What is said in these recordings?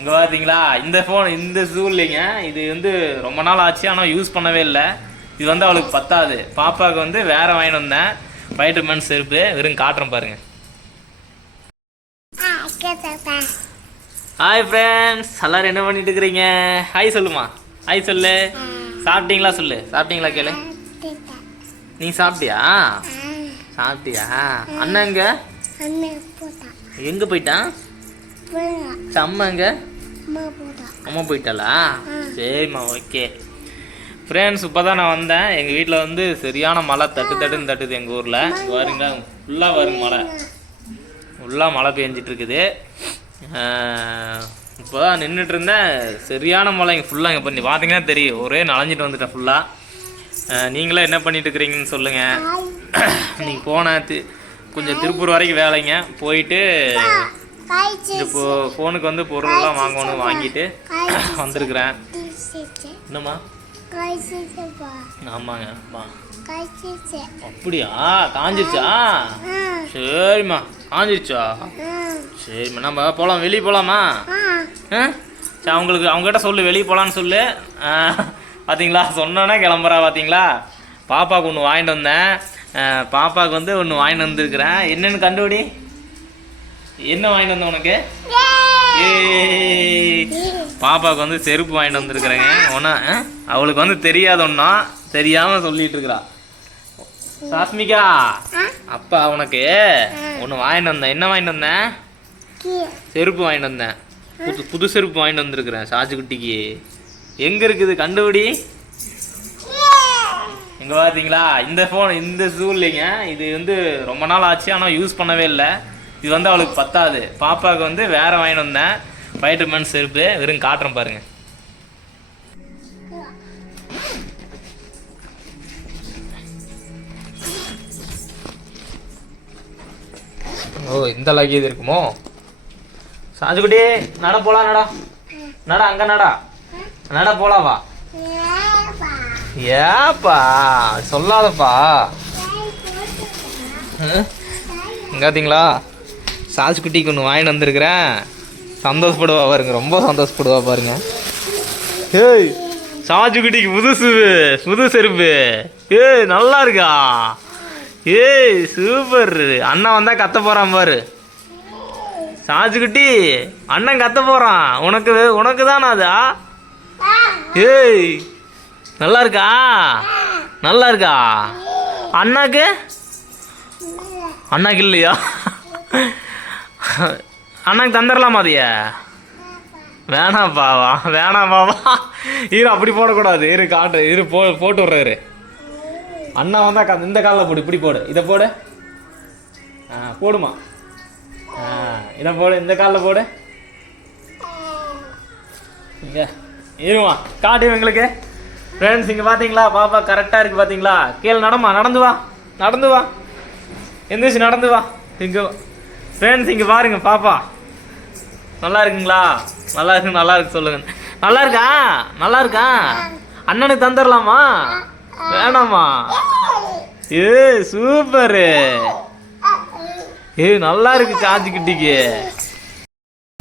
இங்கே பார்த்தீங்களா இந்த ஃபோன் இந்த ஷூ இல்லைங்க, இது வந்து ரொம்ப நாள் ஆச்சு, ஆனால் யூஸ் பண்ணவே இல்லை. இது வந்து அவளுக்கு பத்தாது. பாப்பாவுக்கு வந்து வேற வாங்கிட்டு வந்தேன், வைட்டமின் செருப்பு. வெறும் காட்டுறேன் பாருங்க. ஹாய் ஃப்ரெண்ட்ஸ், எல்லாரும் என்ன பண்ணிட்டு இருக்கிறீங்க? ஹாய் சொல்லுமா, ஹாய் சொல்லு. சாப்பிட்டீங்களா சொல்லு, சாப்பிட்டீங்களா கேளு. நீ சாப்பிட்டியா? சாப்பிட்டியா? அண்ணா எங்க எங்க போயிட்டான்? அம்மா எங்க? அம்மா போயிட்டாளா? சரிம்மா, ஓகே. ஃப்ரெண்ட்ஸ், இப்போ தான் நான் வந்தேன். எங்கள் வீட்டில் வந்து சரியான மழை தட்டுன்னு தட்டுது. எங்கள் ஊரில் வருங்க, ஃபுல்லாக வருங்க மழை, ஃபுல்லாக மழை பெஞ்சிட்டு இருக்குது. இப்போ தான் நின்றுட்டு இருந்தேன், சரியான மழை இங்கே ஃபுல்லாக. இங்கே பண்ணி பார்த்தீங்கன்னா தெரியும், ஒரே நனைஞ்சிட்டு வந்துட்டேன் ஃபுல்லாக. நீங்களே என்ன பண்ணிட்டு இருக்கிறீங்கன்னு சொல்லுங்கள். நீங்கள் போன கொஞ்சம் திருப்பூர் வரைக்கும் வேலைங்க, போயிட்டு இப்போ ஃபோனுக்கு வந்து பொருள்லாம் வாங்கணும், வாங்கிட்டு வந்திருக்கிறேன். என்னம்மா? ஆமாங்க, அப்படியா? காஞ்சிருச்சா? சரிம்மா, காஞ்சிருச்சா? சரிம்மா, நம்ம போகலாம், வெளியே போகலாமா? சரி, அவங்ககிட்ட சொல்லு, வெளியே போகலான்னு சொல்லு. பார்த்தீங்களா, சொன்னோன்னே கிளம்புறா. பார்த்தீங்களா, பாப்பாவுக்கு ஒன்று வாங்கிட்டு வந்தேன். பாப்பாவுக்கு வந்து ஒன்று வாங்கிட்டு வந்துருக்குறேன். என்னென்னு கண்டுபிடி. என்ன வாங்கிட்டு வந்தேன் உனக்கு? பாப்பாவுக்கு வந்து செருப்பு வாங்கிட்டு வந்துருக்குறேங்க. ஒன்றா அவளுக்கு வந்து தெரியாது, ஒன்றா தெரியாமல் சொல்லிட்டு இருக்கிறா. சாஸ்மிகா, அப்பா உனக்கு ஒன்று வாங்கிட்டு வந்தேன். என்ன வாங்கிட்டு வந்தேன்? செருப்பு வாங்கிட்டு வந்தேன். புது செருப்பு வாங்கிட்டு வந்துருக்குறேன் சாஜி குட்டிக்கு. எங்கே இருக்குது கண்டுபிடி. இங்கே பார்த்தீங்களா, இந்த ஃபோன் இந்த ஷூ இல்லைங்க, இது வந்து ரொம்ப நாள் ஆச்சு, ஆனால் யூஸ் பண்ணவே இல்லை. இது வந்து அவளுக்கு பத்தாது. பாப்பாவுக்கு வந்து வேற வாங்கிட்டு வந்தேன், வைட்டமின் செருப்பு. வெறும் காட்டுறேன் பாருங்க. ஓ, இந்த லக்கேஜ் இருக்குமோ? சாஞ்சுக்குட்டி, நட போலாம், நட அங்க நட போலாம், வா. ஏப்பா சொல்லாதப்பா. பார்த்தீங்களா, சாஜுக்குட்டிக்கு ஒன்று வாங்கிட்டு வந்துருக்குறேன். சந்தோஷப்படுவா பாருங்க, ரொம்ப சந்தோஷப்படுவா பாருங்க. ஏய், சாஜுக்குட்டிக்கு புது செருப்பு. ஏய், நல்லா இருக்கா? ஏய், சூப்பர். அண்ணன் வந்தா கத்த போறான் பாரு. சாஜுக்குட்டி, அண்ணன் கத்த போறான். உனக்கு தானே அதா? ஏய், நல்லா இருக்கா? நல்லா இருக்கா? அண்ணாக்கு இல்லையா? அண்ணாக்கு தந்துடலாமா அதைய? வேணாம்பாவா? இரு, அப்படி போடக்கூடாது. இரு காட்டு, இரு போட்டு விட்றாரு. அண்ணா வந்தா இந்த காலில் போடு, இப்படி போடு, இதை போடு. போடுமா, இதை போடு, இந்த காலில் போடு. இங்கே இருமா, காட்டு எங்களுக்கு. ஃப்ரெண்ட்ஸ், இங்கே பார்த்தீங்களா, பாப்பா கரெக்டாக இருக்குது. பார்த்தீங்களா, கீழே நடந்து வா, எந்திரிச்சு நடந்து வா. இங்கே ஃப்ரெண்ட்ஸ், இங்கே பாருங்க, பாப்பா நல்லா இருக்குங்களா? நல்லா இருக்கு சொல்லுங்க. நல்லா இருக்கா? அண்ணனுக்கு தந்துடலாமா? வேணாமா? ஏ சூப்பரு. நல்லா இருக்கு சாஜிக்குட்டிக்கு.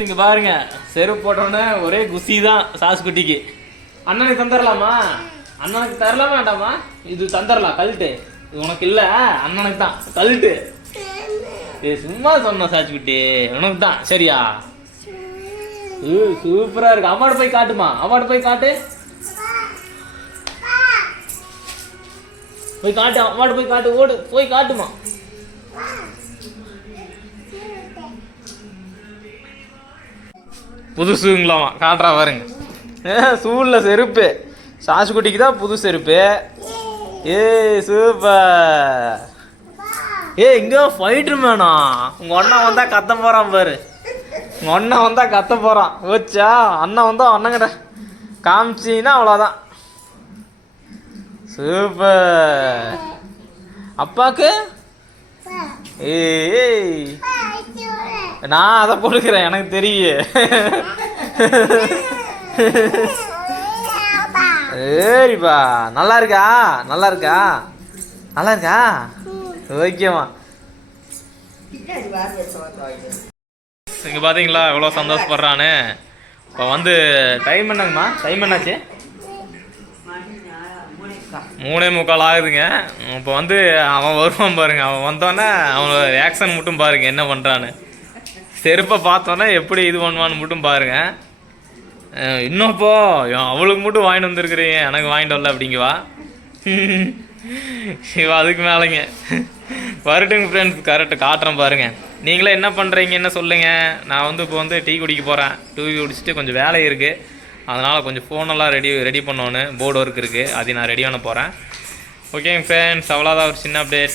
இங்க பாருங்க, செருப்பு போட்டோன்னே ஒரே குசி தான் சாஜிக்குட்டிக்கு. அண்ணனுக்கு தந்துடலாமா? அண்ணனுக்கு தரலாமா வேண்டாமா? இது தந்துடலாம், கழட்டு. இது உனக்கு இல்லை, அண்ணனுக்கு தான், கழட்டு. சும்மா சொன்ன சாஜிக்குட்டி, உனக்கு தான். சரியா? சூப்பரா இருக்கு. அம்மாட்ட போய் காட்டுமா, போய் காட்டு. அம்மாட்ட போய் காட்டு, ஓடு போய் காட்டுமா. புதுசுங்களாமா, காட்டுறா பாருங்க. சூழ்ல செருப்பு சாசுக்குட்டிக்கு தான் புது செருப்பு. சூப்பர். இங்க ஃபைட்டர் மேனா, உங்க அண்ணா வந்தா கத்த போறான் பாரு. உங்க அண்ணா வந்தா கத்த போறான். ஓச்சா, அண்ணா வந்தா அண்ணங்கிட்ட காமிச்சின்னா அவ்வளோதான். சூப்பர். அப்பாக்கு நான் அதை போட்டுக்கிறேன், எனக்கு தெரியும். சரிப்பா, நல்லா இருக்கா? ஓகேம்மா. இங்கே பார்த்தீங்களா எவ்வளோ சந்தோஷப்படுறான்னு. இப்போ வந்து டைம் என்னங்கம்மா? டைம் என்னாச்சு? 3:45 ஆகுதுங்க. இப்போ வந்து அவன் வருவான் பாருங்க. அவன் வந்தோடனே அவன் ரியாக்ஷன் மட்டும் பாருங்க என்ன பண்ணுறான்னு. செருப்பை பார்த்தோன்னே எப்படி இது பண்ணுவான்னு மட்டும் பாருங்க. இன்னும்ப்போ அவளுக்கு மட்டும் வாங்கிட்டு வந்துருக்குறீங்க, எனக்கு வாங்கிட்டு வரல அப்படிங்குவா. இவ அதுக்கு மேலேங்க. வரட்டுங்க ஃப்ரெண்ட்ஸ், கரெக்டு காட்டுறேன் பாருங்கள். நீங்களே என்ன பண்ணுறீங்கன்னு சொல்லுங்கள். நான் வந்து இப்போ வந்து டீ குடிக்க போகிறேன். டீ குடிச்சிட்டு கொஞ்சம் வேலை இருக்குது, அதனால் கொஞ்சம் ஃபோனெல்லாம் ரெடி பண்ணோன்னு போர்டு ஒர்க் இருக்குது, அதை நான் ரெடி பண்ண போகிறேன். ஓகேங்க ஃப்ரெண்ட்ஸ், அவ்வளோதான் ஒரு சின்ன அப்டேட்.